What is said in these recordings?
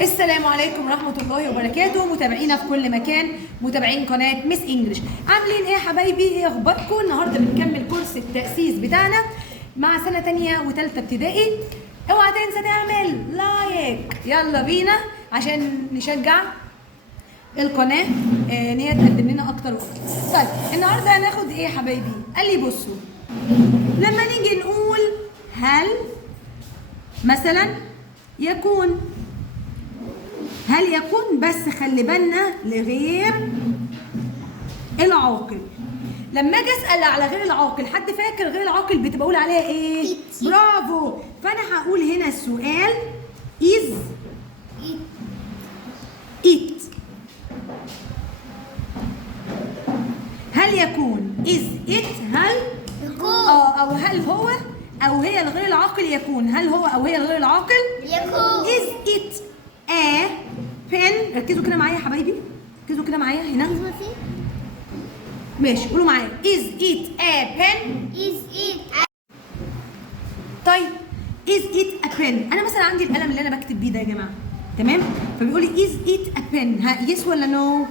السلام عليكم ورحمة الله وبركاته، متابعينا في كل مكان، متابعين قناة مس انجلش. عاملين ايه يا حبايبي؟ ايه اخباركم؟ النهارده بنكمل كورس التأسيس بتاعنا مع سنة تانية وتالتة ابتدائي. اوعى تنسى تعمل لايك، يلا بينا عشان نشجع القناة ان هي تقدم لنا اكتر واكتر. طيب النهارده هناخد ايه يا حبايبي؟ قال لي بصوا، لما نيجي نقول هل مثلا يكون، هل يكون، بس خلي بالنا لغير العاقل. لما اجي اسال على غير العاقل، حد فاكر غير العاقل بتبقى اقول عليها ايه؟ برافو. فانا هقول هنا السؤال is it. هل يكون is it، هل يكون او هل هو او هي الغير العاقل يكون، هل هو او هي الغير العاقل يكون is it a pen. ركزوا كده معايا يا حبايبي، ركزوا كده معايا هنا، ماشي قولوا معايا is it a pen. is it طيب is it a pen، انا مثلا عندي القلم اللي انا بكتب بيه ده يا جماعه، تمام؟ فبيقول لي is it a pen، ها يس ولا نو؟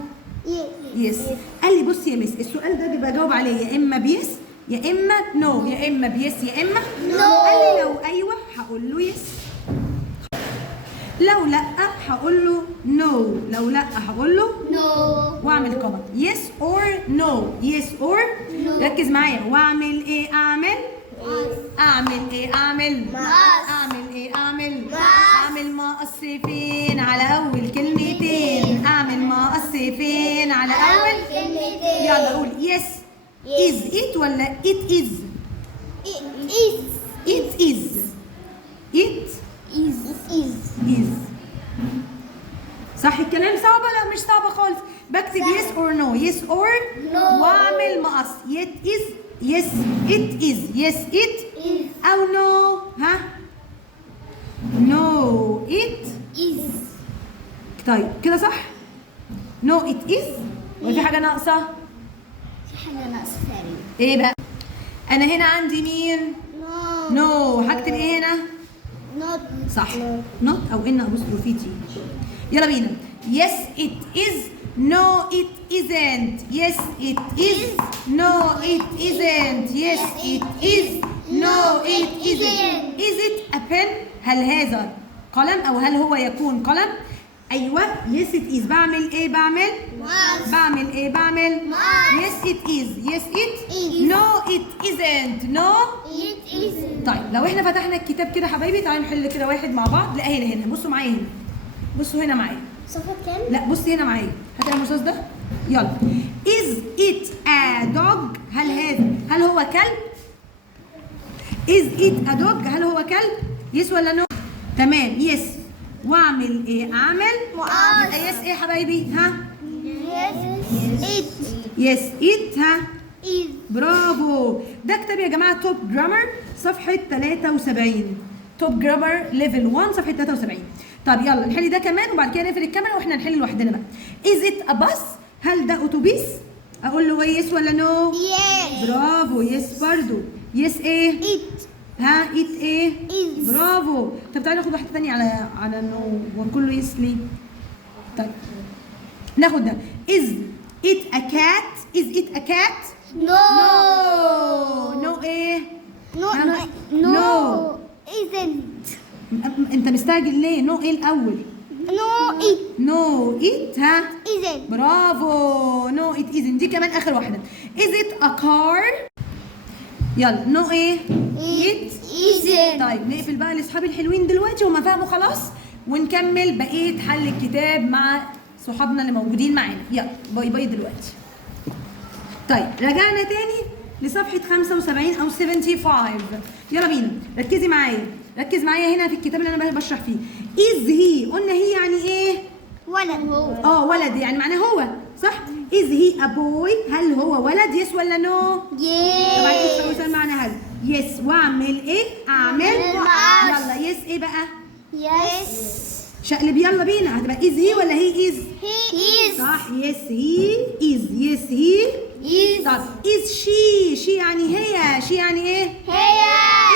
يس. قال لي بصي يا مس، السؤال ده بيبقى جاوب عليه يا اما بيس يا اما نو، يا اما بيس يا اما نو. قال لي لو ايوه هقول له يس، لو لا هقول له نو، لو لا هقول له no واعمل كومنت يس اور نو، يس اور. ركز معايا، واعمل ايه؟ اعمل ايه؟ اعمل ايه؟ اعمل مقص فين على اول كلمتين، اعمل مقص فين على اول كلمتين. يلا قول يس. is it ولا it is؟ it is is. صح الكلام؟ صعبة؟ لا مش صعبة خالص. بكتب yes or no، yes or no. واعمل مقص it is، yes it is، yes it أو no، ها no it. طيب كده صح؟ no it is ولا في حاجة ناقصة؟ ايه بقى؟ أنا هنا عندي مين؟ no. هكتب ايه هنا؟ صح not او ان apostrophe تي. يلا بينا. yes it is، no it isn't، yes it is، no it isn't، yes it is، no it isn't. is it a pen؟ هل هذا قلم او هل هو يكون قلم؟ ايوه yes it is. بعمل ايه؟ بعمل ايه؟ بعمل yes it is، yes it no it isn't، no. طيب لو احنا فتحنا الكتاب كده حبايبي، تعالوا نحل كده واحد مع بعض. لا هنا بصوا معايا، هنا بصوا هنا معايا، صفحة كام؟ لا بصي هنا معايا، هات الرصاص ده. يلا is it a dog؟ هل هو كلب؟ is it a dog؟ هل هو كلب؟ يس ولا نو؟ تمام يس. واعمل ايه؟ اعمل يبقى يس ايه يا حبايبي؟ ها يس it، ها برافو. ده كتاب يا جماعه توب جرامر صفحه 73، توب جرامر ليفل 1 صفحه 73. طب يلا نحل ده كمان وبعد كده نقفل الكاميرا واحنا نحل لوحدنا بقى. از ات ا باص؟ هل ده اتوبيس؟ اقول له يس ولا نو؟ برافو يس برضو. يس ايه؟ ها ات ايه؟ برافو. طب تعالى ناخد واحده ثانيه على نو وكله يس ليه؟ طيب ناخد ده. از ات ا كات؟ از ات ا كات؟ نو ايه؟ No isn't. انت مستعجل ليه؟ نو ايه الاول؟ نو ات، ها isn't. برافو. نو ات ازنت. دي كمان اخر واحده. از ات ا كار؟ يلا نو ايه؟ It isn't. طيب نقفل بقى لاصحابي الحلوين دلوقتي، هما فهموا خلاص، ونكمل بقيه حل الكتاب مع صحابنا اللي موجودين معانا. يلا باي باي دلوقتي. طيب رجعنا تاني لصفحه 75 او 75. يلا بينا، ركزي معايا، ركز معايا هنا في الكتاب اللي انا بشرح فيه. از هي، قلنا هي يعني ايه؟ ولد. ولد، يعني معناه هو، صح؟ از هي ا بوي؟ هل هو ولد؟ يس ولا نو؟ طبعا يس بيساوي معنى هل. يس. واعمل ايه؟ اعمل يلا يس ايه بقى؟ شقلب يلا بينا. هتبقى از هي ولا هي از؟ صح يس هي از، يس هي طب is she يعني هي، she يعني ايه؟ هي.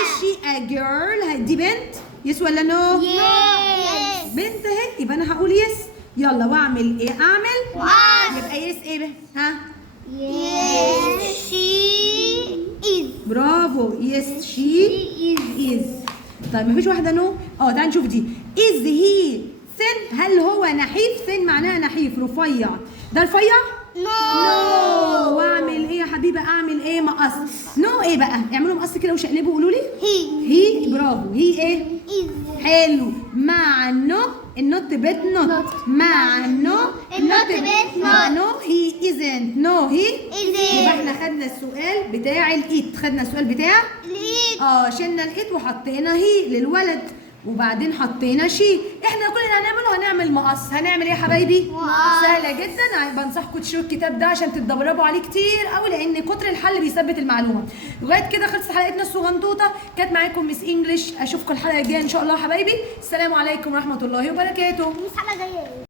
is she a girl؟ دي بنت؟ يس ولا نو؟ Yes. بنت اهي، يبقى انا هقول يس. يلا واعمل ايه؟ اعمل Was. يبقى يس ايه بقى؟ ها Yes, she is. برافو. يس شي از. طيب مفيش واحده نو؟ تعالى نشوف دي. از هي ثن؟ هل هو نحيف؟ ثن معناها نحيف رفيع. ده رفيع؟ نو. واعمل ايه يا حبيبه؟ اعمل ايه؟ مقص. نو ايه بقى؟ اعملوا مقص كده وشقلبوا وقولوا لي. هي برافو. هي ايه؟ Is. حلو. مع النو النوت بيت نوت. مع النو النوت بيت مع نوت. نو هي ازنت. نو هي Isn't. يبقى احنا خدنا السؤال بتاع الايت. خدنا السؤال بتاع Lead. شلنا الايت وحطينا هي للولد وبعدين حطينا شي. احنا كل اللي هنعمله هنعمل مقص. هنعمل ايه يا حبايبي؟ مقص. سهله جدا. بنصحكم تشتروا الكتاب ده عشان تتدربوا عليه كتير قوي، لان كتر الحل بيثبت المعلومه. لغايه كده خلصت حلقتنا الصغنطوطه. كانت معاكم مس انجلش. اشوفكم الحلقه الجايه ان شاء الله يا حبايبي. السلام عليكم ورحمه الله وبركاته. مش حاجة جاية.